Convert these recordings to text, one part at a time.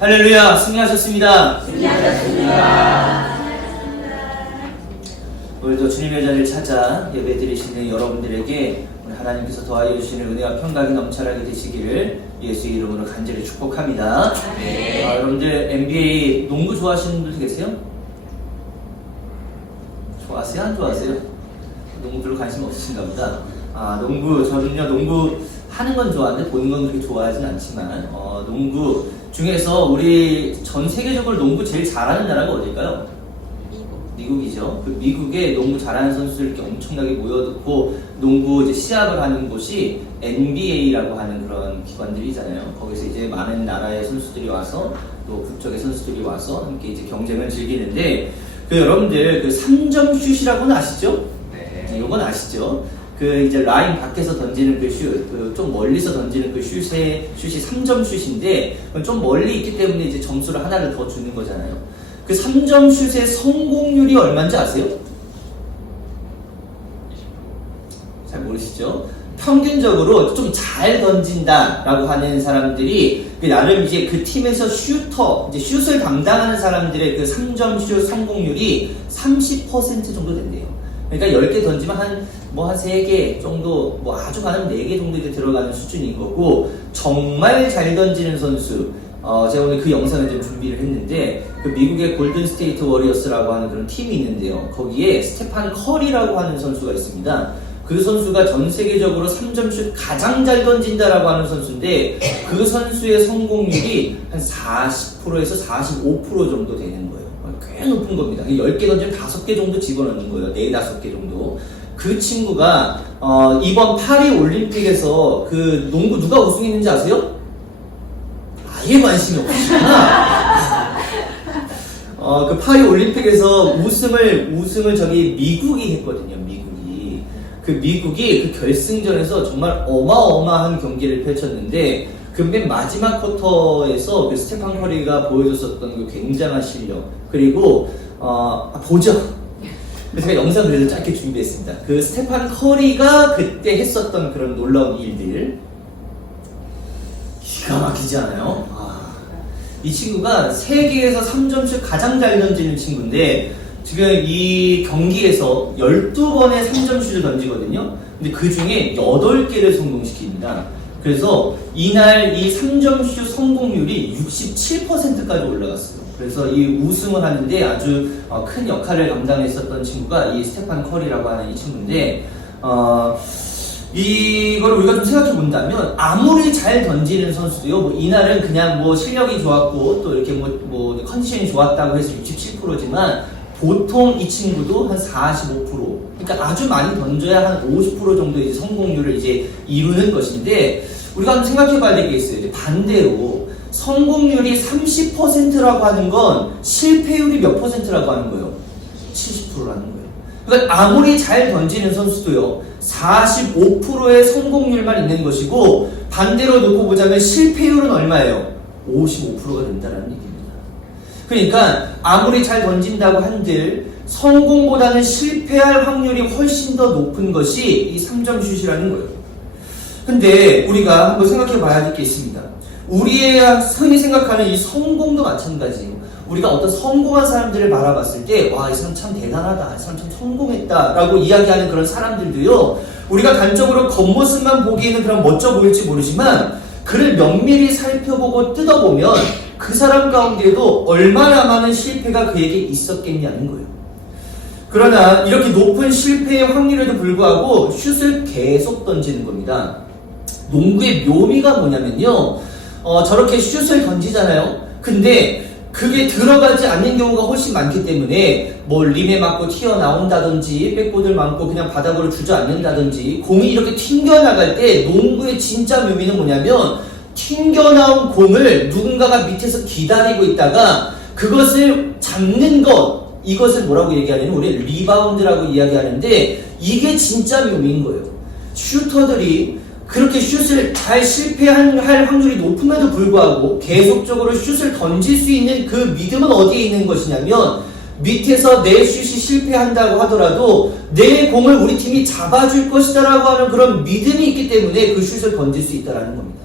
할렐루야, 승리하셨습니다. 승리하셨습니다. 오늘도 주님의 자리를 찾아 예배드리시는 여러분들에게 오늘 하나님께서 더하여 주시는 은혜와 평강이 넘쳐나게 되시기를 예수의 이름으로 간절히 축복합니다. 네. 여러분들 NBA 농구 좋아하시는 분들 계세요? 좋아하세요? 안 좋아하세요? 농구 별로 관심 없으신가 보다. 저는요, 농구 하는 건 좋아하는데 보는 건 그렇게 좋아하진 않지만 농구 중에서 우리 전 세계적으로 농구 제일 잘하는 나라가 어딜까요? 미국이죠. 그 미국에 농구 잘하는 선수들 이렇게 엄청나게 모여놓고 농구 이제 시합을 하는 곳이 NBA라고 하는 그런 기관들이잖아요. 거기서 이제 많은 나라의 선수들이 와서 또 국적의 선수들이 와서 함께 이제 경쟁을 즐기는데 여러분들 그 3점 슛이라고는 아시죠? 네. 이건 아시죠? 그 이제 라인 밖에서 던지는 그 슛, 좀 멀리서 던지는 그 슛이 3점 슛인데 좀 멀리 있기 때문에 이제 점수를 하나를 더 주는 거잖아요. 그 3점 슛의 성공률이 얼마인지 아세요? 잘 모르시죠? 평균적으로 좀 잘 던진다라고 하는 사람들이 나름 이제 그 팀에서 슈터, 이제 슛을 담당하는 사람들의 그 3점 슛 성공률이 30% 정도 된대요. 그러니까 10개 던지면 한 3개 정도, 아주 많으면 4개 정도 이제 들어가는 수준인 거고, 정말 잘 던지는 선수, 제가 오늘 그 영상을 좀 준비를 했는데, 그 미국의 골든 스테이트 워리어스라고 하는 그런 팀이 있는데요. 거기에 스테판 커리라고 하는 선수가 있습니다. 그 선수가 전 세계적으로 3점 슛 가장 잘 던진다라고 하는 선수인데, 그 선수의 성공률이 한 40%에서 45% 정도 되는 거예요. 꽤 높은 겁니다. 10개 던지면 5개 정도 집어넣는 거예요. 4, 5개 정도. 그 친구가 이번 파리 올림픽에서 그 농구 누가 우승했는지 아세요? 아예 관심이 없으시구나. 그 파리 올림픽에서 우승을 저기 미국이 했거든요. 미국이 그 결승전에서 정말 어마어마한 경기를 펼쳤는데 그 맨 마지막 쿼터에서 그 스테판 커리가 보여줬었던 그 굉장한 실력, 그리고 보죠. 그래서 제가 영상 그래도 짧게 준비했습니다. 그 스테판 커리가 그때 했었던 그런 놀라운 일들 기가 막히지 않아요? 이 친구가 세계에서 3점슛 가장 잘 던지는 친구인데 지금 이 경기에서 12번의 3점슛을 던지거든요. 근데 그 중에 8개를 성공시킵니다. 그래서 이날 이 3점슛 성공률이 67%까지 올라갔어요. 그래서 이 우승을 하는데 아주 큰 역할을 감당했었던 친구가 이 스테판 커리라고 하는 이 친구인데, 이걸 우리가 좀 생각해 본다면 아무리 잘 던지는 선수도요, 이날은 그냥 실력이 좋았고 또 이렇게 컨디션이 좋았다고 해서 67%지만 보통 이 친구도 한 45%, 그러니까 아주 많이 던져야 한 50% 정도 이제 성공률을 이제 이루는 것인데, 우리가 한번 생각해 봐야 될 게 있어요. 이제 반대로 성공률이 30%라고 하는 건 실패율이 몇 %라고 하는 거예요? 70%라는 거예요. 그러니까 아무리 잘 던지는 선수도요, 45%의 성공률만 있는 것이고, 반대로 놓고 보자면 실패율은 얼마예요? 55%가 된다는 얘기입니다. 그러니까 아무리 잘 던진다고 한들 성공보다는 실패할 확률이 훨씬 더 높은 것이 이 3점 슛이라는 거예요. 근데 우리가 한번 생각해 봐야 될 게 있습니다. 우리의 흔히 생각하는 이 성공도 마찬가지예요. 우리가 어떤 성공한 사람들을 바라봤을 때, 와, 이 사람 참 대단하다, 이 사람 참 성공했다 라고 이야기하는 그런 사람들도요, 우리가 단적으로 겉모습만 보기에는 그런 멋져 보일지 모르지만 그를 면밀히 살펴보고 뜯어보면 그 사람 가운데에도 얼마나 많은 실패가 그에게 있었겠냐는 거예요. 그러나 이렇게 높은 실패의 확률에도 불구하고 슛을 계속 던지는 겁니다. 농구의 묘미가 뭐냐면요, 저렇게 슛을 던지잖아요. 근데 그게 들어가지 않는 경우가 훨씬 많기 때문에 림에 맞고 튀어나온다든지 백보드를 맞고 그냥 바닥으로 주저앉는다든지, 공이 이렇게 튕겨나갈 때 농구의 진짜 묘미는 뭐냐면, 튕겨나온 공을 누군가가 밑에서 기다리고 있다가 그것을 잡는 것, 이것을 뭐라고 얘기하냐면 우리 리바운드라고 이야기하는데, 이게 진짜 묘미인 거예요. 슈터들이 그렇게 슛을 잘 실패할 확률이 높음에도 불구하고 계속적으로 슛을 던질 수 있는 그 믿음은 어디에 있는 것이냐면, 밑에서 내 슛이 실패한다고 하더라도 내 공을 우리 팀이 잡아줄 것이다 라고 하는 그런 믿음이 있기 때문에 그 슛을 던질 수 있다는 겁니다.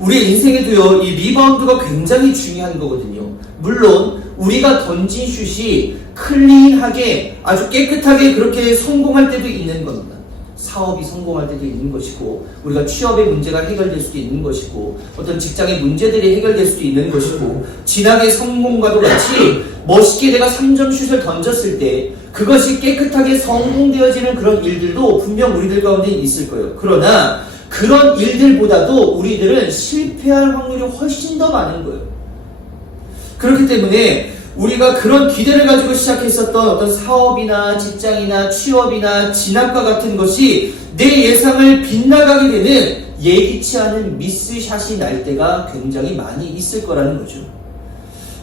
우리 인생에도요, 이 리바운드가 굉장히 중요한 거거든요. 물론 우리가 던진 슛이 클린하게 아주 깨끗하게 그렇게 성공할 때도 있는 겁니다. 사업이 성공할 때도 있는 것이고, 우리가 취업의 문제가 해결될 수도 있는 것이고, 어떤 직장의 문제들이 해결될 수도 있는 것이고, 진학의 성공과도 같이 멋있게 내가 3점 슛을 던졌을 때 그것이 깨끗하게 성공되어지는 그런 일들도 분명 우리들 가운데 있을 거예요. 그러나 그런 일들보다도 우리들은 실패할 확률이 훨씬 더 많은 거예요. 그렇기 때문에 우리가 그런 기대를 가지고 시작했었던 어떤 사업이나 직장이나 취업이나 진학과 같은 것이 내 예상을 빗나가게 되는 예기치 않은 미스샷이 날 때가 굉장히 많이 있을 거라는 거죠.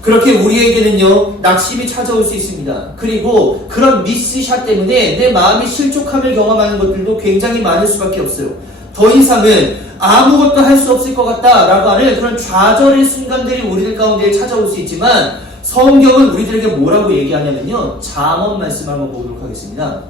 그렇게 우리에게는요, 낙심이 찾아올 수 있습니다. 그리고 그런 미스샷 때문에 내 마음이 실족함을 경험하는 것들도 굉장히 많을 수밖에 없어요. 더 이상은 아무것도 할 수 없을 것 같다라고 하는 그런 좌절의 순간들이 우리들 가운데 찾아올 수 있지만, 성경은 우리들에게 뭐라고 얘기하냐면요, 잠언 말씀 한번 보도록 하겠습니다.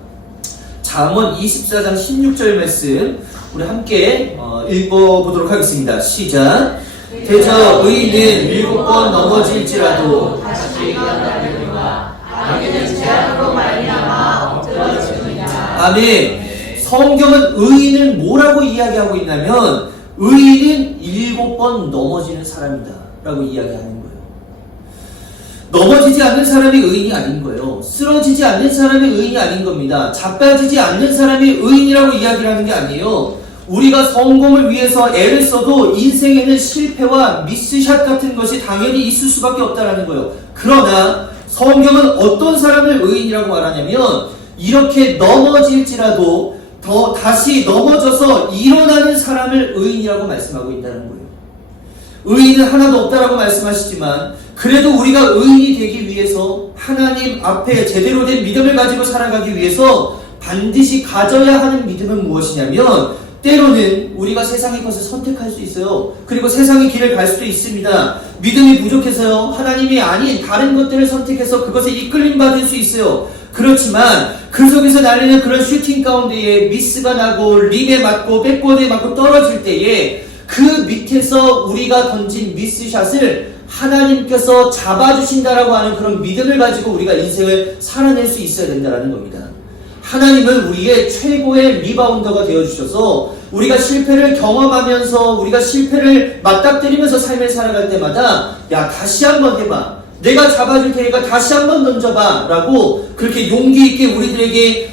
잠언 24장 16절 말씀 우리 함께 읽어보도록 하겠습니다. 시작. 대저 의인은 7번 넘어질지라도 다시 일어나려니와 악인은 재앙으로 말미암아 엎드러지느냐. 아멘. 성경은 의인은 뭐라고 이야기하고 있냐면, 의인은 7번 넘어지는 사람이다 라고 이야기하는 거예요. 넘어지지 않는 사람이 의인이 아닌 거예요. 쓰러지지 않는 사람이 의인이 아닌 겁니다. 자빠지지 않는 사람이 의인이라고 이야기를 하는 게 아니에요. 우리가 성공을 위해서 애를 써도 인생에는 실패와 미스샷 같은 것이 당연히 있을 수밖에 없다는 거예요. 그러나 성경은 어떤 사람을 의인이라고 말하냐면, 이렇게 넘어질지라도 다시 넘어져서 일어나는 사람을 의인이라고 말씀하고 있다는 거예요. 의인은 하나도 없다라고 말씀하시지만, 그래도 우리가 의인이 되기 위해서 하나님 앞에 제대로 된 믿음을 가지고 살아가기 위해서 반드시 가져야 하는 믿음은 무엇이냐면, 때로는 우리가 세상의 것을 선택할 수 있어요. 그리고 세상의 길을 갈 수도 있습니다. 믿음이 부족해서요, 하나님이 아닌 다른 것들을 선택해서 그것에 이끌림 받을 수 있어요. 그렇지만 그 속에서 날리는 그런 슈팅 가운데에 미스가 나고 림에 맞고 백보드에 맞고 떨어질 때에 그 밑에서 우리가 던진 미스샷을 하나님께서 잡아주신다라고 하는 그런 믿음을 가지고 우리가 인생을 살아낼 수 있어야 된다는 겁니다. 하나님은 우리의 최고의 리바운더가 되어주셔서 우리가 실패를 경험하면서 우리가 실패를 맞닥뜨리면서 삶을 살아갈 때마다, 야, 다시 한번 해봐, 내가 잡아줄 테니까 다시 한번 던져봐 라고 그렇게 용기 있게 우리들에게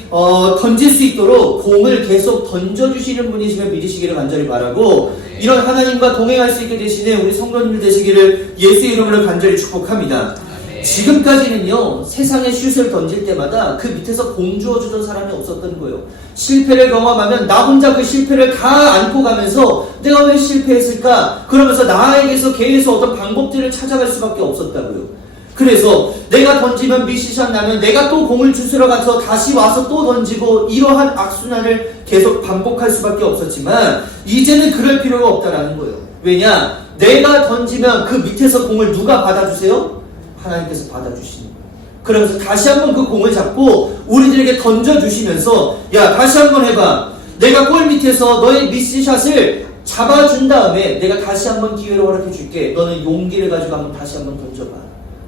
던질 수 있도록 공을 계속 던져주시는 분이시면 믿으시기를 간절히 바라고, 이런 하나님과 동행할 수 있게 되시는 우리 성도님들 되시기를 예수의 이름으로 간절히 축복합니다. 지금까지는요, 세상에 슛을 던질 때마다 그 밑에서 공 주어주던 사람이 없었던 거예요. 실패를 경험하면 나 혼자 그 실패를 다 안고 가면서 내가 왜 실패했을까? 그러면서 나에게서 계속 어떤 방법들을 찾아갈 수밖에 없었다고요. 그래서 내가 던지면 미스샷 나면 내가 또 공을 주스러 가서 다시 와서 또 던지고, 이러한 악순환을 계속 반복할 수밖에 없었지만, 이제는 그럴 필요가 없다라는 거예요. 왜냐? 내가 던지면 그 밑에서 공을 누가 받아주세요? 하나님께서 받아주시는 거예요. 그러면서 다시 한번 그 공을 잡고 우리들에게 던져주시면서, 야, 다시 한번 해봐. 내가 골 밑에서 너의 미스샷을 잡아준 다음에 내가 다시 한번 기회를 허락해 줄게. 너는 용기를 가지고 한번 다시 한번 던져봐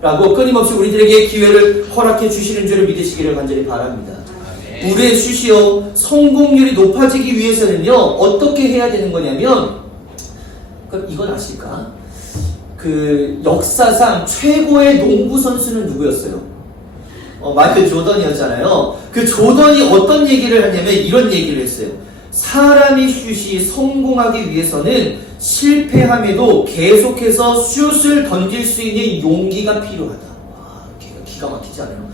라고 끊임없이 우리들에게 기회를 허락해 주시는 줄을 믿으시기를 간절히 바랍니다. 우리의 슛이요, 성공률이 높아지기 위해서는요, 어떻게 해야 되는 거냐면, 그럼 이건 아실까? 그 역사상 최고의 농구 선수는 누구였어요? 마이클 조던이었잖아요. 그 조던이 어떤 얘기를 하냐면 이런 얘기를 했어요. 사람이 슛이 성공하기 위해서는 실패함에도 계속해서 슛을 던질 수 있는 용기가 필요하다. 와, 기가 막히지 않아요?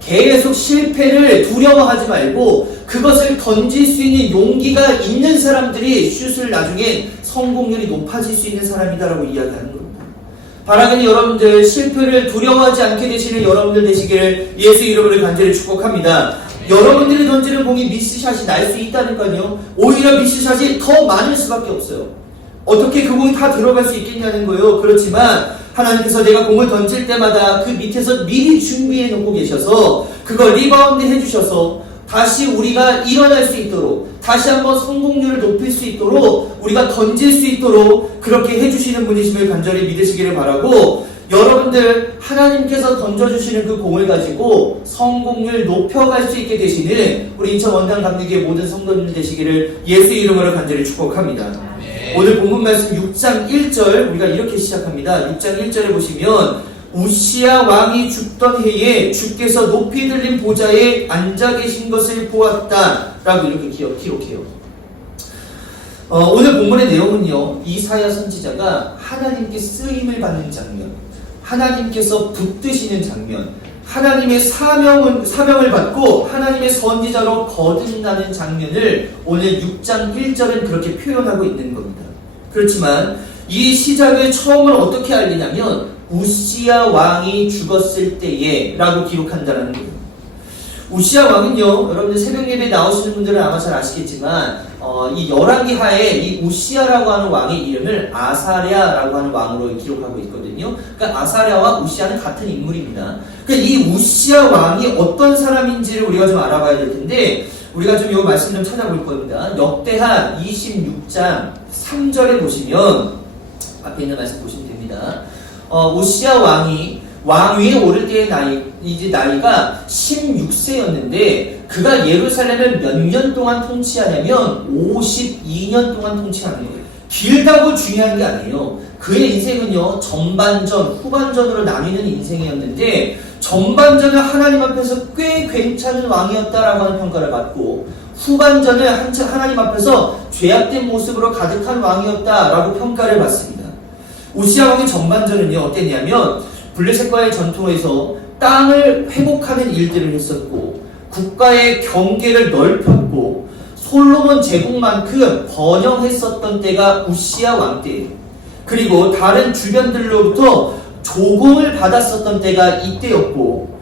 계속 실패를 두려워하지 말고 그것을 던질 수 있는 용기가 있는 사람들이 슛을 나중에 성공률이 높아질 수 있는 사람이다라고 이야기하는 겁니다. 바라기는 여러분들 실패를 두려워하지 않게 되시는 여러분들 되시기를 예수 이름으로 간절히 축복합니다. 여러분들이 던지는 공이 미스샷이 날 수 있다니까요. 오히려 미스샷이 더 많을 수밖에 없어요. 어떻게 그 공이 다 들어갈 수 있겠냐는 거예요. 그렇지만 하나님께서 내가 공을 던질 때마다 그 밑에서 미리 준비해 놓고 계셔서 그걸 리바운드 해주셔서 다시 우리가 일어날 수 있도록, 다시 한번 성공률을 높일 수 있도록, 우리가 던질 수 있도록 그렇게 해주시는 분이심을 간절히 믿으시기를 바라고, 여러분들 하나님께서 던져주시는 그 공을 가지고 성공률 높여갈 수 있게 되시는 우리 인천 원당 감리교회 모든 성도님들 되시기를 예수 이름으로 간절히 축복합니다. 오늘 본문 말씀 6장 1절 우리가 이렇게 시작합니다. 6장 1절에 보시면 우시야 왕이 죽던 해에 주께서 높이 들린 보좌에 앉아 계신 것을 보았다 라고 이렇게 기록해요. 오늘 본문의 내용은요, 이사야 선지자가 하나님께 쓰임을 받는 장면, 하나님께서 붙드시는 장면, 하나님의 사명을 받고 하나님의 선지자로 거듭나는 장면을 오늘 6장 1절은 그렇게 표현하고 있는 겁니다. 그렇지만 이 시작을 처음으로 어떻게 알리냐면 우시야 왕이 죽었을 때에 라고 기록한다는 거예요. 우시야 왕은요, 여러분들 새벽 예배 나오시는 분들은 아마 잘 아시겠지만 이 열왕기 하에 이 우시야라고 하는 왕의 이름을 아사랴라고 하는 왕으로 기록하고 있거든요. 그러니까 아사랴와 우시야는 같은 인물입니다. 그러니까 이 우시야 왕이 어떤 사람인지를 우리가 좀 알아봐야 될 텐데, 우리가 좀 이 말씀 좀 찾아볼 겁니다. 역대하 26장 3절에 보시면, 앞에 있는 말씀 보시면 됩니다. 우시야 왕이 왕위에 오를 때의 나이가 16세였는데 그가 예루살렘을 몇 년 동안 통치하냐면 52년 동안 통치하는 거예요. 길다고 중요한 게 아니에요. 그의 인생은요, 전반전, 후반전으로 나뉘는 인생이었는데, 전반전은 하나님 앞에서 꽤 괜찮은 왕이었다라고 하는 평가를 받고, 후반전은 하나님 앞에서 죄악된 모습으로 가득한 왕이었다라고 평가를 받습니다. 우시야 왕의 전반전은요, 어땠냐면 블레셋과의 전투에서 땅을 회복하는 일들을 했었고, 국가의 경계를 넓혔고, 솔로몬 제국만큼 번영했었던 때가 우시야 왕 때예요. 그리고 다른 주변들로부터 조공을 받았었던 때가 이때였고,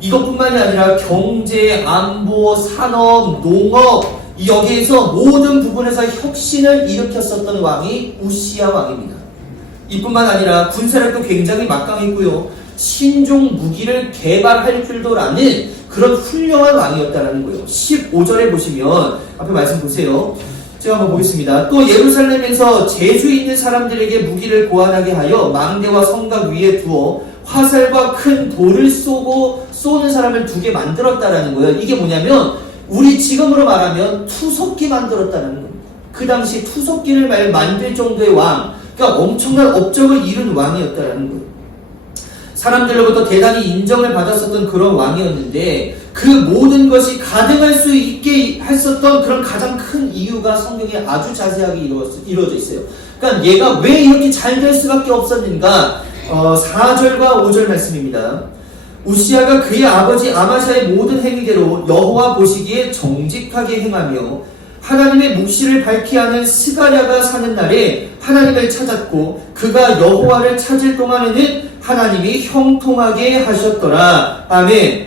이것뿐만이 아니라 경제, 안보, 산업, 농업, 여기에서 모든 부분에서 혁신을 일으켰었던 왕이 우시야 왕입니다. 이뿐만 아니라 군사력도 굉장히 막강했고요, 신종 무기를 개발할 줄도 아는 그런 훌륭한 왕이었다는 거예요. 15절에 보시면, 앞에 말씀 보세요. 제가 한번 보겠습니다. 또 예루살렘에서 재주 있는 사람들에게 무기를 고안하게 하여 망대와 성곽 위에 두어 화살과 큰 돌을 쏘는 사람을 두게 만들었다라는 거예요. 이게 뭐냐면 우리 지금으로 말하면 투석기 만들었다는 겁니다. 그 당시 투석기를 만들 정도의 왕, 그러니까 엄청난 업적을 이룬 왕이었다라는 거예요. 사람들로부터 대단히 인정을 받았었던 그런 왕이었는데, 그 모든 것이 가능할 수 있게 했었던 그런 가장 큰 이유가 성경에 아주 자세하게 이루어져 있어요. 그러니까 얘가 왜 이렇게 잘 될 수밖에 없었는가? 4절과 5절 말씀입니다. 우시야가 그의 아버지 아마샤의 모든 행위대로 여호와 보시기에 정직하게 행하며 하나님의 묵시를 밝히 하는 스가랴가 사는 날에 하나님을 찾았고, 그가 여호와를 찾을 동안에는 하나님이 형통하게 하셨더라. 아멘.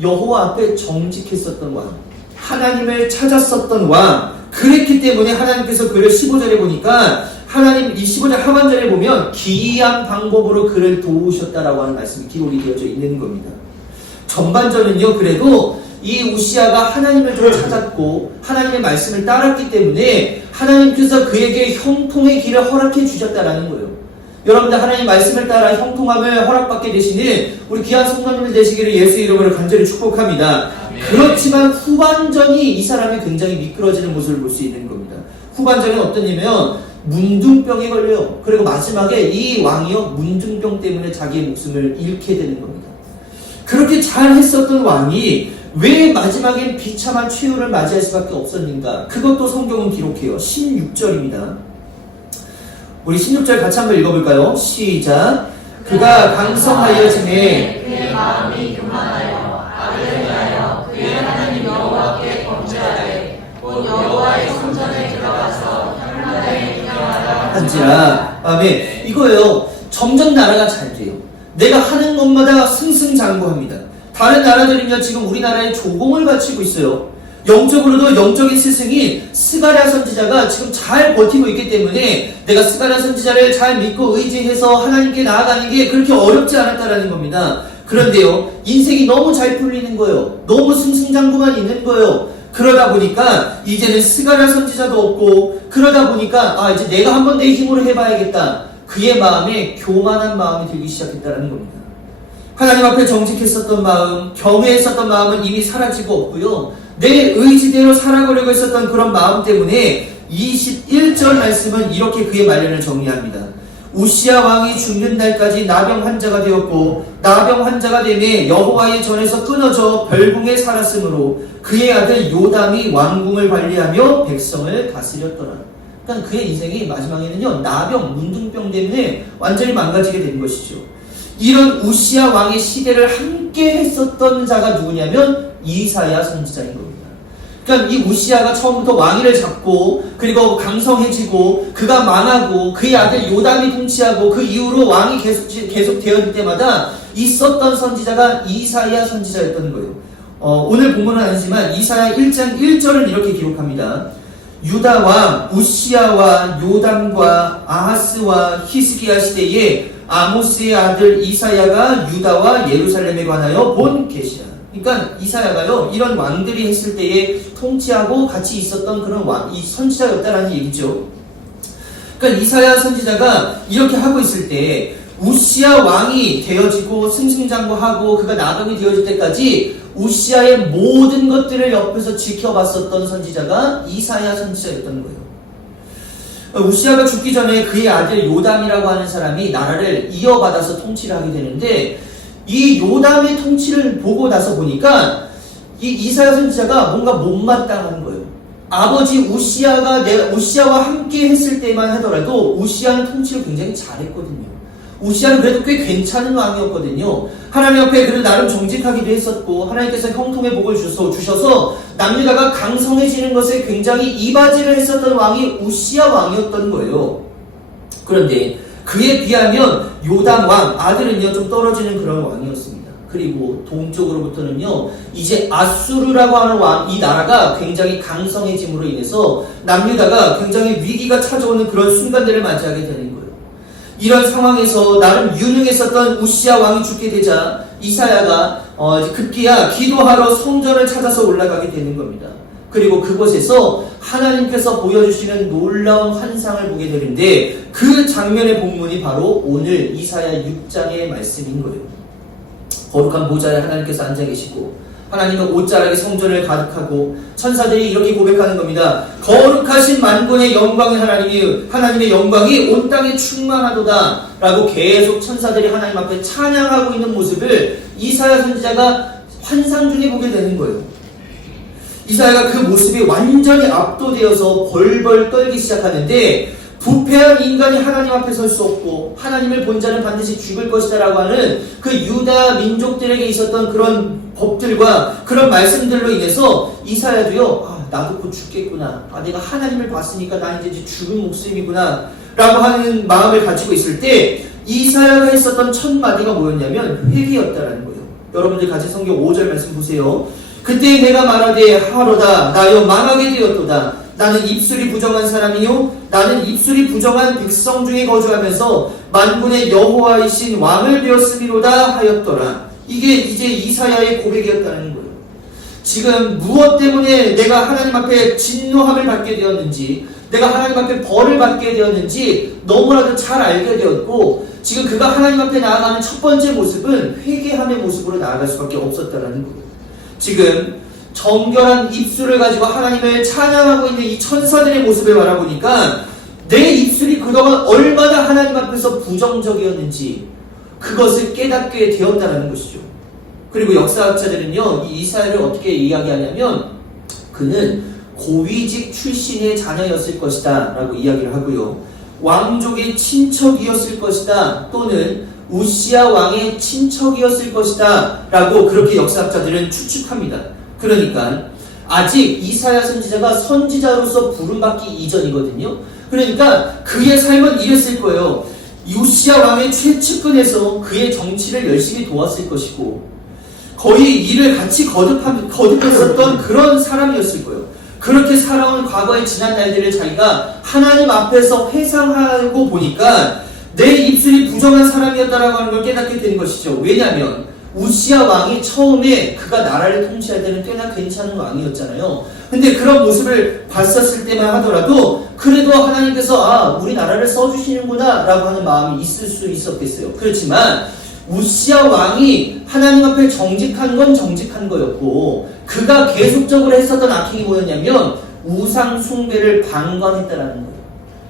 여호와 앞에 정직했었던 왕, 하나님을 찾았었던 왕, 그랬기 때문에 하나님께서 그를 15절에 보니까, 하나님 이 15절 하반절에 보면 기이한 방법으로 그를 도우셨다라고 하는 말씀이 기록이 되어져 있는 겁니다. 전반전은요, 그래도 이 우시야가 하나님을 좀 찾았고 하나님의 말씀을 따랐기 때문에 하나님께서 그에게 형통의 길을 허락해 주셨다라는 거예요. 여러분들 하나님 말씀을 따라 형통함을 허락받게 되시는 우리 귀한 성도님들 되시기를 예수 이름으로 간절히 축복합니다. 아멘. 그렇지만 후반전이 이 사람이 굉장히 미끄러지는 모습을 볼 수 있는 겁니다. 후반전은 어떠냐면 문둥병에 걸려요. 그리고 마지막에 이 왕이요, 문둥병 때문에 자기의 목숨을 잃게 되는 겁니다. 그렇게 잘 했었던 왕이 왜 마지막엔 비참한 최후를 맞이할 수밖에 없었는가? 그것도 성경은 기록해요. 16절입니다. 우리 16절 같이 한번 읽어볼까요? 시작. 그가 강성하여짐에 그의 마음이 교만하여 악을 행하여 그의 하나님 여호와께 범죄하되 곧 여호와의 성전에 들어가서 향단에 기념하라 한지라. 아멘. 이거예요. 점점 나라가 잘 돼요. 내가 하는 것마다 승승장구합니다. 다른 나라들은요, 지금 우리나라에 조공을 바치고 있어요. 영적으로도 영적인 스승이 스가랴 선지자가 지금 잘 버티고 있기 때문에 내가 스가랴 선지자를 잘 믿고 의지해서 하나님께 나아가는 게 그렇게 어렵지 않았다라는 겁니다. 그런데요, 인생이 너무 잘 풀리는 거예요. 너무 승승장구만 있는 거예요. 그러다 보니까 이제는 스가랴 선지자도 없고, 그러다 보니까 이제 내가 한번 내 힘으로 해봐야겠다. 그의 마음에 교만한 마음이 들기 시작했다는 겁니다. 하나님 앞에 정직했었던 마음, 경외했었던 마음은 이미 사라지고 없고요. 내 의지대로 살아가려고 했었던 그런 마음 때문에 21절 말씀은 이렇게 그의 말년을 정리합니다. 우시야 왕이 죽는 날까지 나병 환자가 되었고, 나병 환자가 되매 여호와의 전에서 끊어져 별궁에 살았으므로 그의 아들 요담이 왕궁을 관리하며 백성을 다스렸더라. 그러니까 그의 인생이 마지막에는요, 나병, 문둥병 때문에 완전히 망가지게 된 것이죠. 이런 우시야 왕의 시대를 함께 했었던 자가 누구냐면 이사야 선지자인 겁니다. 그러니까 이 우시야가 처음부터 왕위를 잡고, 그리고 강성해지고, 그가 망하고, 그의 아들 요담이 통치하고, 그 이후로 왕이 계속 되어질 때마다 있었던 선지자가 이사야 선지자였던 거예요. 오늘 본문은 아니지만 이사야 1장 1절은 이렇게 기록합니다. 유다 왕 우시야와 요담과 아하스와 히스기야 시대에 아모스의 아들 이사야가 유다와 예루살렘에 관하여 본 계시라. 그러니까 이사야가요, 이런 왕들이 했을 때에 통치하고 같이 있었던 그런 이 선지자였다라는 얘기죠. 그러니까 이사야 선지자가 이렇게 하고 있을 때 우시야 왕이 되어지고 승승장구하고 그가 나병이 되어질 때까지 우시야의 모든 것들을 옆에서 지켜봤었던 선지자가 이사야 선지자였던 거예요. 우시야가 죽기 전에 그의 아들 요담이라고 하는 사람이 나라를 이어받아서 통치를 하게 되는데, 이 요담의 통치를 보고 나서 보니까 이 이사야 선지자가 뭔가 못마땅한 거예요. 아버지 우시야와 함께 했을 때만 하더라도 우시야는 통치를 굉장히 잘했거든요. 우시야는 그래도 꽤 괜찮은 왕이었거든요. 하나님 앞에 그래도 나름 정직하기도 했었고, 하나님께서 형통의 복을 주셔서 남유다가 강성해지는 것에 굉장히 이바지를 했었던 왕이 우시야 왕이었던 거예요. 그런데 그에 비하면 요담 왕 아들은요 좀 떨어지는 그런 왕이었습니다. 그리고 동쪽으로부터는요 이제 아수르라고 하는 왕, 이 나라가 굉장히 강성해짐으로 인해서 남유다가 굉장히 위기가 찾아오는 그런 순간들을 맞이하게 되는 거예요. 이런 상황에서 나름 유능했었던 우시야 왕이 죽게 되자 이사야가 급기야 기도하러 성전을 찾아서 올라가게 되는 겁니다. 그리고 그곳에서 하나님께서 보여주시는 놀라운 환상을 보게 되는데, 그 장면의 본문이 바로 오늘 이사야 6장의 말씀인 거예요. 거룩한 보좌에 하나님께서 앉아 계시고, 하나님은 옷자락에 성전을 가득하고, 천사들이 이렇게 고백하는 겁니다. 거룩하신 만군의 영광의 하나님의 영광이 온 땅에 충만하도다 라고 계속 천사들이 하나님 앞에 찬양하고 있는 모습을 이사야 선지자가 환상 중에 보게 되는 거예요. 이사야가 그 모습에 완전히 압도되어서 벌벌 떨기 시작하는데, 부패한 인간이 하나님 앞에 설 수 없고 하나님을 본 자는 반드시 죽을 것이다 라고 하는 그 유다 민족들에게 있었던 그런 법들과 그런 말씀들로 인해서 이사야도요, 나도 곧 죽겠구나, 내가 하나님을 봤으니까 난 이제 죽은 목숨이구나 라고 하는 마음을 가지고 있을 때, 이사야가 했었던 첫 마디가 뭐였냐면 회개였다라는 거예요. 여러분들 같이 성경 5절 말씀 보세요. 그때 내가 말하되 하로다 나여 망하게 되었도다. 나는 입술이 부정한 사람이요 나는 입술이 부정한 백성 중에 거주하면서 만군의 여호와이신 왕을 배웠음이로다 하였더라. 이게 이제 이사야의 고백이었다는 거예요. 지금 무엇 때문에 내가 하나님 앞에 진노함을 받게 되었는지, 내가 하나님 앞에 벌을 받게 되었는지 너무나도 잘 알게 되었고, 지금 그가 하나님 앞에 나아가는 첫 번째 모습은 회개함의 모습으로 나아갈 수밖에 없었다는 거예요. 지금 정결한 입술을 가지고 하나님을 찬양하고 있는 이 천사들의 모습을 바라보니까 내 입술이 그동안 얼마나 하나님 앞에서 부정적이었는지 그것을 깨닫게 되었다는 것이죠. 그리고 역사학자들은요, 이 이사야를 어떻게 이야기하냐면 그는 고위직 출신의 자녀였을 것이다 라고 이야기를 하고요, 왕족의 친척이었을 것이다, 또는 우시야 왕의 친척이었을 것이다 라고 그렇게 역사학자들은 추측합니다. 그러니까 아직 이사야 선지자가 선지자로서 부름받기 이전이거든요. 그러니까 그의 삶은 이랬을 거예요. 우시야 왕의 최측근에서 그의 정치를 열심히 도왔을 것이고, 거의 일을 같이 거듭했었던 그런 사람이었을 거예요. 그렇게 살아온 과거의 지난 날들을 자기가 하나님 앞에서 회상하고 보니까 내 입술이 부정한 사람이었다라고 하는 걸 깨닫게 되는 것이죠. 왜냐하면 우시야 왕이 처음에 그가 나라를 통치할 때는 꽤나 괜찮은 왕이었잖아요. 근데 그런 모습을 봤었을 때만 하더라도 그래도 하나님께서 우리 나라를 써주시는구나 라고 하는 마음이 있을 수 있었겠어요. 그렇지만 우시야 왕이 하나님 앞에 정직한 건 정직한 거였고 그가 계속적으로 했었던 악행이 뭐였냐면 우상 숭배를 방관했다라는 거예요.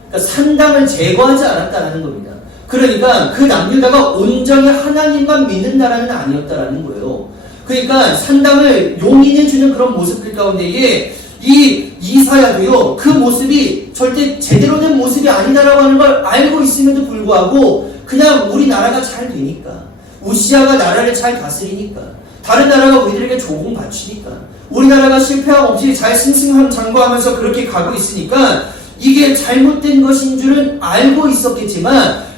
그러니까 산당을 제거하지 않았다라는 겁니다. 그러니까 그 남유다가 온전히 하나님만 믿는다라는 아니었다라는 거예요. 그러니까 산당을 용인해주는 그런 모습들 가운데에 이 이사야도요, 그 모습이 절대 제대로 된 모습이 아니다라고 하는 걸 알고 있음에도 불구하고 그냥 우리나라가 잘 되니까, 우시아가 나라를 잘 다스리니까, 다른 나라가 우리들에게 조공 바치니까, 우리나라가 실패함 없이 잘 승승장구하면서 그렇게 가고 있으니까 이게 잘못된 것인 줄은 알고 있었겠지만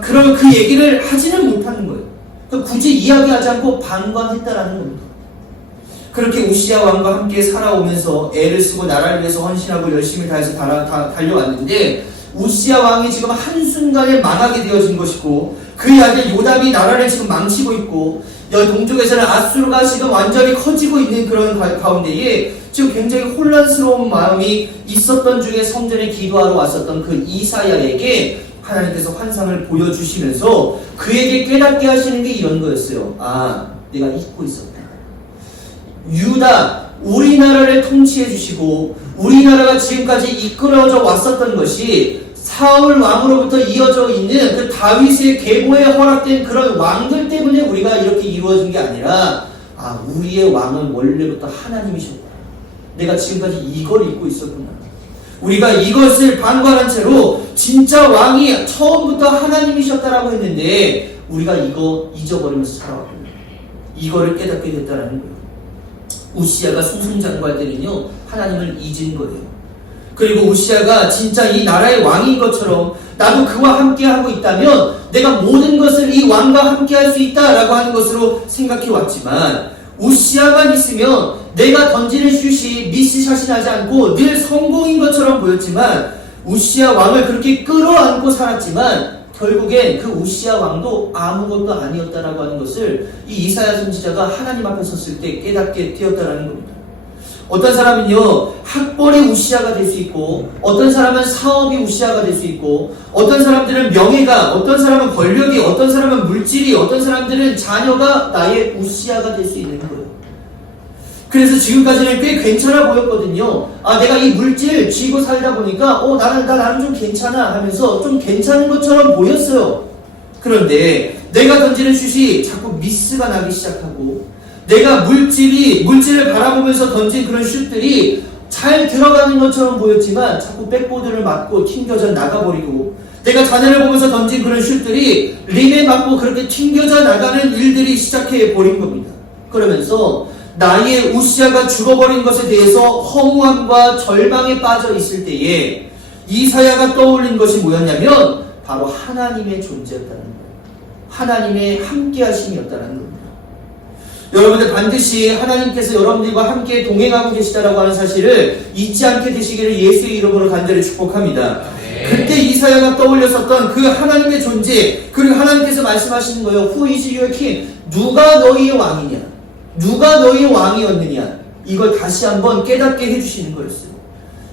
그런 그 얘기를 하지는 못하는 거예요. 그러니까 굳이 이야기하지 않고 방관했다라는 겁니다. 그렇게 우시야 왕과 함께 살아오면서 애를 쓰고 나라를 위해서 헌신하고 열심히 다해서 달려왔는데 우시야 왕이 지금 한순간에 망하게 되어진 것이고 그의 아들 요담이 나라를 지금 망치고 있고 동쪽에서는 아수르가 지금 완전히 커지고 있는 그런 가운데에 지금 굉장히 혼란스러운 마음이 있었던 중에 성전에 기도하러 왔었던 그 이사야에게 하나님께서 환상을 보여주시면서 그에게 깨닫게 하시는 게 이런 거였어요. 내가 잊고 있었다. 유다, 우리나라를 통치해 주시고 우리나라가 지금까지 이끌어져 왔었던 것이 사울 왕으로부터 이어져 있는 그 다윗의 계보에 허락된 그런 왕들 때문에 우리가 이렇게 이루어진 게 아니라 우리의 왕은 원래부터 하나님이셨구나. 내가 지금까지 이걸 잊고 있었구나. 우리가 이것을 방관한 채로 진짜 왕이 처음부터 하나님이셨다라고 했는데 우리가 이거 잊어버리면서 살아왔구나. 이거를 깨닫게 됐다라는 거예요. 우시야가 승승장구할 때는요 하나님을 잊은 거예요. 그리고 우시야가 진짜 이 나라의 왕인 것처럼 나도 그와 함께 하고 있다면 내가 모든 것을 이 왕과 함께 할 수 있다라고 하는 것으로 생각해 왔지만 우시야만 있으면 내가 던지는 슛이 미스샷이 나지 않고 늘 성공인 것처럼 보였지만 우시야 왕을 그렇게 끌어안고 살았지만 결국엔 그 우시야 왕도 아무것도 아니었다라고 하는 것을 이 이사야 선지자가 하나님 앞에 섰을 때 깨닫게 되었다라는 겁니다. 어떤 사람은요 학벌이 우시아가 될 수 있고 어떤 사람은 사업이 우시아가 될 수 있고 어떤 사람들은 명예가, 어떤 사람은 권력이, 어떤 사람은 물질이, 어떤 사람들은 자녀가 나의 우시아가 될 수 있는 거예요. 그래서 지금까지는 꽤 괜찮아 보였거든요. 내가 이 물질 쥐고 살다 보니까 나는 좀 괜찮아 하면서 좀 괜찮은 것처럼 보였어요. 그런데 내가 던지는 슛이 자꾸 미스가 나기 시작하고 내가 물질을 바라보면서 던진 그런 슛들이 잘 들어가는 것처럼 보였지만 자꾸 백보드를 맞고 튕겨져 나가버리고 내가 자녀를 보면서 던진 그런 슛들이 림에 맞고 그렇게 튕겨져 나가는 일들이 시작해버린 겁니다. 그러면서 나의 우시아가 죽어버린 것에 대해서 허무함과 절망에 빠져 있을 때에 이사야가 떠올린 것이 뭐였냐면 바로 하나님의 존재였다는 거예요. 하나님의 함께하심이었다는 겁니다. 여러분들 반드시 하나님께서 여러분들과 함께 동행하고 계시다라고 하는 사실을 잊지 않게 되시기를 예수의 이름으로 간절히 축복합니다. 그때 이사야가 떠올렸었던 그 하나님의 존재, 그리고 하나님께서 말씀하시는 거예요. Who is your king? 누가 너희의 왕이냐? 누가 너희의 왕이었느냐? 이걸 다시 한번 깨닫게 해주시는 거였어요.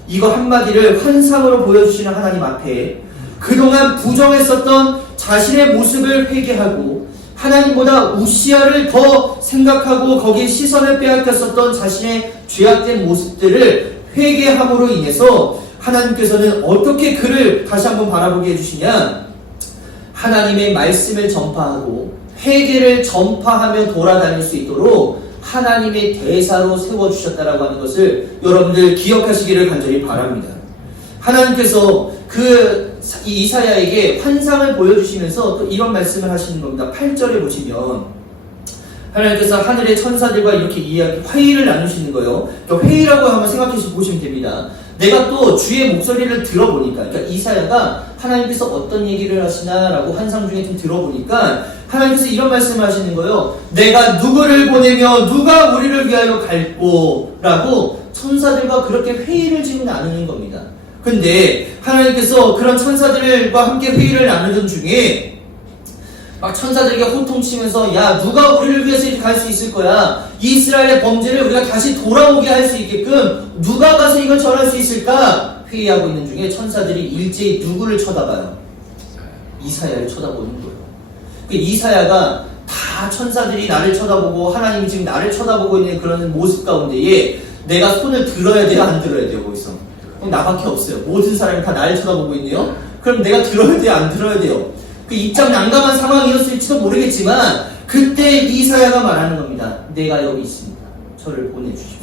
이거 한마디를 환상으로 보여주시는 하나님 앞에 그동안 부정했었던 자신의 모습을 회개하고 하나님보다 우시아를 더 생각하고 거기에 시선을 빼앗겼었던 자신의 죄악된 모습들을 회개함으로 인해서 하나님께서는 어떻게 그를 다시 한번 바라보게 해주시냐? 하나님의 말씀을 전파하고 회개를 전파하며 돌아다닐 수 있도록 하나님의 대사로 세워주셨다라고 하는 것을 여러분들 기억하시기를 간절히 바랍니다. 하나님께서 이 이사야에게 환상을 보여주시면서 또 이런 말씀을 하시는 겁니다. 8절에 보시면 하나님께서 하늘의 천사들과 이렇게 회의를 나누시는 거예요. 그러니까 회의라고 한번 생각해 보시면 됩니다. 내가 또 주의 목소리를 들어보니까, 그러니까 이사야가 하나님께서 어떤 얘기를 하시나라고 환상 중에 좀 들어보니까 하나님께서 이런 말씀을 하시는 거예요. 내가 누구를 보내며 누가 우리를 위하여 갈꼬? 라고 천사들과 그렇게 회의를 지금 나누는 겁니다. 근데 하나님께서 그런 천사들과 함께 회의를 나누던 중에 막 천사들에게 호통치면서 야 누가 우리를 위해서 이렇게 갈 수 있을 거야. 이스라엘의 범죄를 우리가 다시 돌아오게 할 수 있게끔 누가 가서 이걸 전할 수 있을까? 회의하고 있는 중에 천사들이 일제히 누구를 쳐다봐요? 이사야를 쳐다보는 거예요. 그 이사야가 다 천사들이 나를 쳐다보고 하나님이 지금 나를 쳐다보고 있는 그런 모습 가운데에 내가 손을 들어야 돼요? 안 들어야 돼요? 거기서? 그럼 나밖에 없어요. 모든 사람이 다 나를 쳐다보고 있네요? 그럼 내가 들어야 돼요? 안 들어야 돼요? 그 입장 난감한 상황이었을지도 모르겠지만 그때 이사야가 말하는 겁니다. 내가 여기 있습니다. 저를 보내주십시오.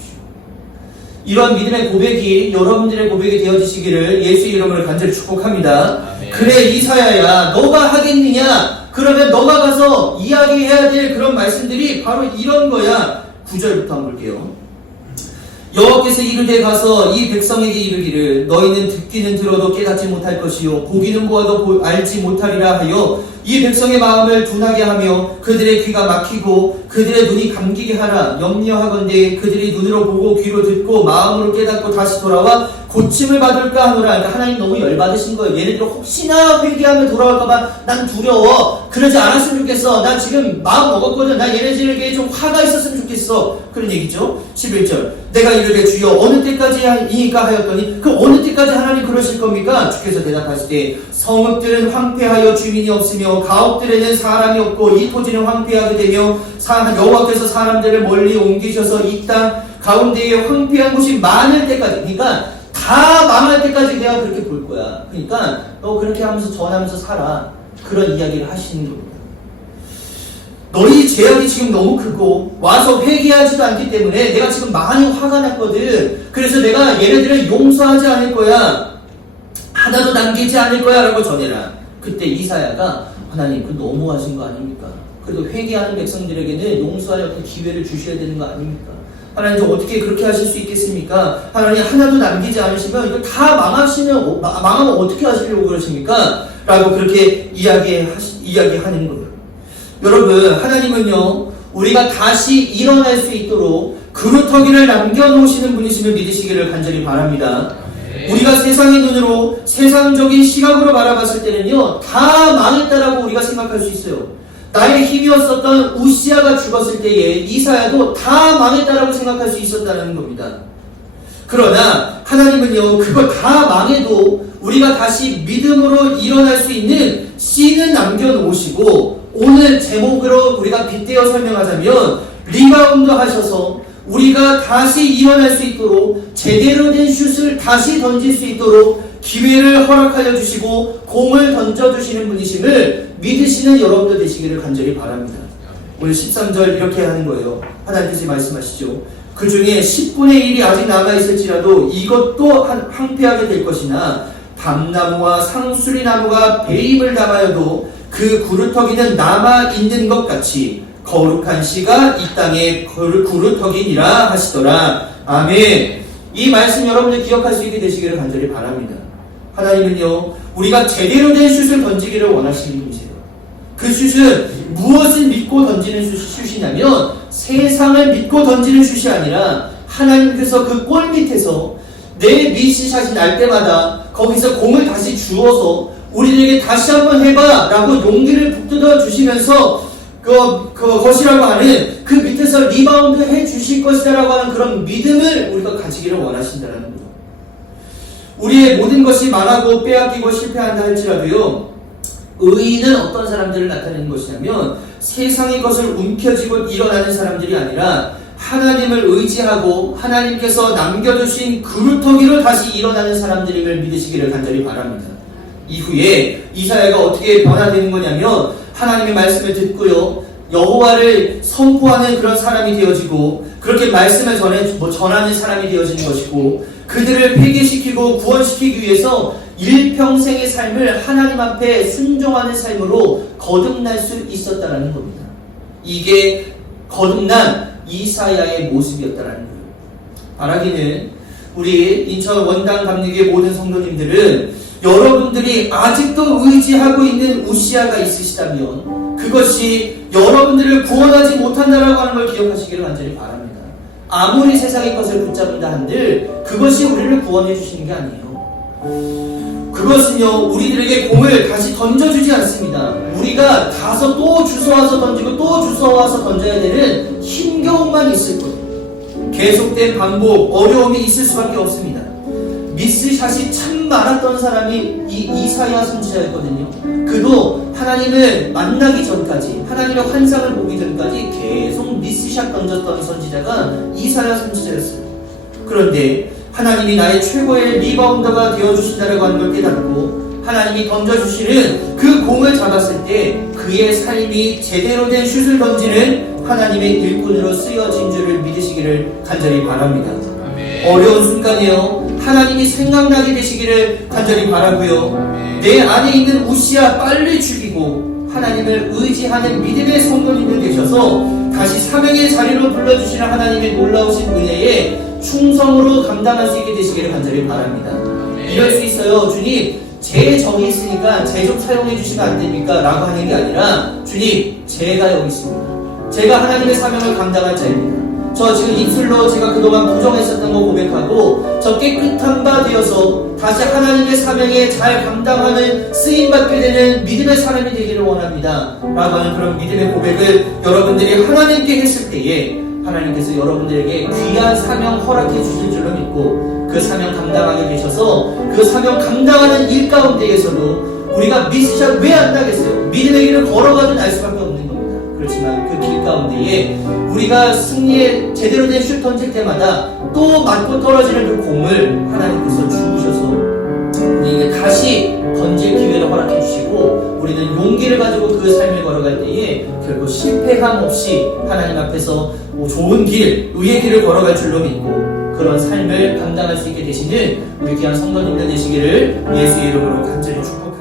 이러한 믿음의 고백이 여러분들의 고백이 되어지시기를 예수 이름으로 간절히 축복합니다. 아멘. 그래 이사야야 너가 하겠느냐? 그러면 너가 가서 이야기해야 될 그런 말씀들이 바로 이런 거야. 9절부터 한번 볼게요. 여호와께서 이르되 가서 이 백성에게 이르기를 너희는 듣기는 들어도 깨닫지 못할 것이요 보기는 보아도 알지 못하리라 하여 이 백성의 마음을 둔하게 하며 그들의 귀가 막히고 그들의 눈이 감기게 하라. 염려하건대 그들이 눈으로 보고 귀로 듣고 마음으로 깨닫고 다시 돌아와 고침을 받을까 하노라. 그러니까 하나님 너무 열받으신 거예요. 얘네들 혹시나 회개하면 돌아올까봐 난 두려워. 그러지 않았으면 좋겠어. 난 지금 마음 먹었거든. 난 얘네들에게 좀 화가 있었으면 좋겠어. 그런 얘기죠. 11절 내가 이르되 주여 어느 때까지이니까 하였더니 그 어느 때까지 하나님 그러실 겁니까? 주께서 대답하시되 성읍들은 황폐하여 주민이 없으며 가옥들에는 사람이 없고 이 토지는 황폐하게 되며 여호와께서 사람들을 멀리 옮기셔서 이 땅 가운데에 황폐한 곳이 많을 때까지, 그러니까 다 망할 때까지 내가 그렇게 볼 거야. 그러니까 너 그렇게 하면서 전하면서 살아. 그런 이야기를 하시는 겁니다. 너희 죄악이 지금 너무 크고 와서 회개하지도 않기 때문에 내가 지금 많이 화가 났거든. 그래서 내가 얘네들을 용서하지 않을 거야. 하나도 남기지 않을 거야 라고 전해라. 그때 이사야가 하나님 그 너무하신 거 아닙니까? 그래도 회개하는 백성들에게는 용서할 어떤 기회를 주셔야 되는 거 아닙니까? 하나님 좀 어떻게 그렇게 하실 수 있겠습니까? 하나님 하나도 남기지 않으시면 이거 다 망하면 어떻게 하시려고 그러십니까? 라고 그렇게 이야기하는 거예요. 여러분 하나님은요 우리가 다시 일어날 수 있도록 그루터기를 남겨놓으시는 분이심을 믿으시기를 간절히 바랍니다. 우리가 세상의 눈으로 세상적인 시각으로 바라봤을 때는요 다 망했다라고 우리가 생각할 수 있어요. 나의 힘이었었던 우시아가 죽었을 때에 이사야도 다 망했다라고 생각할 수 있었다는 겁니다. 그러나 하나님은요 그걸 다 망해도 우리가 다시 믿음으로 일어날 수 있는 씨는 남겨놓으시고 오늘 제목으로 우리가 빗대어 설명하자면 리바운드 하셔서 우리가 다시 일어날 수 있도록 제대로 된 슛을 다시 던질 수 있도록 기회를 허락하여 주시고 공을 던져주시는 분이심을 믿으시는 여러분들 되시기를 간절히 바랍니다. 오늘 13절 이렇게 하는 거예요. 하나님께서 말씀하시죠. 그 중에 10분의 1이 아직 남아있을지라도 이것도 황폐하게 될 것이나 밤나무와 상수리나무가 배임을 담아여도 그 구루터기는 남아있는 것 같이 거룩한 씨가 이 땅에 구루터기니라 하시더라. 아멘. 이 말씀 여러분들 기억할 수 있게 되시기를 간절히 바랍니다. 하나님은요 우리가 제대로 된 슛을 던지기를 원하시는 분이세요. 그 슛은 무엇을 믿고 던지는 슛이냐면 세상을 믿고 던지는 슛이 아니라 하나님께서 그 골 밑에서 내 미시샷이 날 때마다 거기서 공을 다시 주어서 우리에게 다시 한번 해봐 라고 용기를 북돋아 주시면서 그것이라고 하는 그 밑에서 리바운드 해 주실 것이다 라고 하는 그런 믿음을 우리가 가지기를 원하신다는 거죠. 우리의 모든 것이 망하고 빼앗기고 실패한다 할지라도요 의인은 어떤 사람들을 나타내는 것이냐면 세상의 것을 움켜쥐고 일어나는 사람들이 아니라 하나님을 의지하고 하나님께서 남겨주신 그루터기로 다시 일어나는 사람들임을 믿으시기를 간절히 바랍니다. 이후에 이사야가 어떻게 변화되는 거냐면 하나님의 말씀을 듣고요 여호와를 선포하는 그런 사람이 되어지고 그렇게 말씀을 전하는 사람이 되어지는 것이고 그들을 회개시키고 구원시키기 위해서 일평생의 삶을 하나님 앞에 순종하는 삶으로 거듭날 수 있었다는 겁니다. 이게 거듭난 이사야의 모습이었다는 거예요. 바라기는 우리 인천 원당 감리교의 모든 성도님들은 여러분들이 아직도 의지하고 있는 우시아가 있으시다면 그것이 여러분들을 구원하지 못한다라고 하는 걸 기억하시기를 간절히 바랍니다. 아무리 세상의 것을 붙잡는다 한들 그것이 우리를 구원해 주시는 게 아니에요. 그것은요, 우리들에게 공을 다시 던져주지 않습니다. 우리가 가서 또 주워와서 던지고 또 주워와서 던져야 되는 힘겨움만 있을 거예요. 계속된 반복, 어려움이 있을 수밖에 없습니다. 미스샷이 참 많았던 사람이 이사야 선지자였거든요. 그도 하나님을 만나기 전까지, 하나님의 환상을 보기 전까지 계속 미스샷 던졌던 선지자가 이사야 선지자였어요. 그런데 하나님이 나의 최고의 리바운더가 되어주신다라고 하는 걸 깨닫고 하나님이 던져주시는 그 공을 잡았을 때 그의 삶이 제대로 된 슛을 던지는 하나님의 일꾼으로 쓰여진 줄을 믿으시기를 간절히 바랍니다. 어려운 순간에요, 하나님이 생각나게 되시기를 간절히 바라고요. 내 안에 있는 우시아 빨리 죽이고 하나님을 의지하는 믿음의 성도님들 되셔서 다시 사명의 자리로 불러주시는 하나님의 놀라우신 은혜에 충성으로 감당할 수 있게 되시기를 간절히 바랍니다. 이럴 수 있어요. 주님, 제 정이 있으니까 제 좀 사용해 주시면 안 됩니까? 라고 하는 게 아니라, 주님, 제가 여기 있습니다. 제가 하나님의 사명을 감당할 자입니다. 저 지금 입술로 제가 그동안 부정했었던 거 고백하고 저 깨끗한 바 되어서 다시 하나님의 사명에 잘 감당하는 쓰임받게 되는 믿음의 사람이 되기를 원합니다. 라고 하는 그런 믿음의 고백을 여러분들이 하나님께 했을 때에 하나님께서 여러분들에게 귀한 사명 허락해 주실 줄로 믿고 그 사명 감당하게 되셔서 그 사명 감당하는 일 가운데에서도 우리가 미스샷 왜 안 나겠어요? 믿음의 길을 걸어가도 날 수밖에 없는 겁니다. 그렇지만 그 길 가운데에 우리가 승리에 제대로 된 슛 던질 때마다 또 맞고 떨어지는 그 공을 하나님께서 주셔서 우리에게 다시 던질 기회를 허락해 주시고 우리는 용기를 가지고 그 삶을 걸어갈 때에 결국 실패함 없이 하나님 앞에서 좋은 길, 의의 길을 걸어갈 줄로 믿고 그런 삶을 감당할 수 있게 되시는 우리 귀한 성도님들 되시기를 예수의 이름으로 간절히 축복합니다.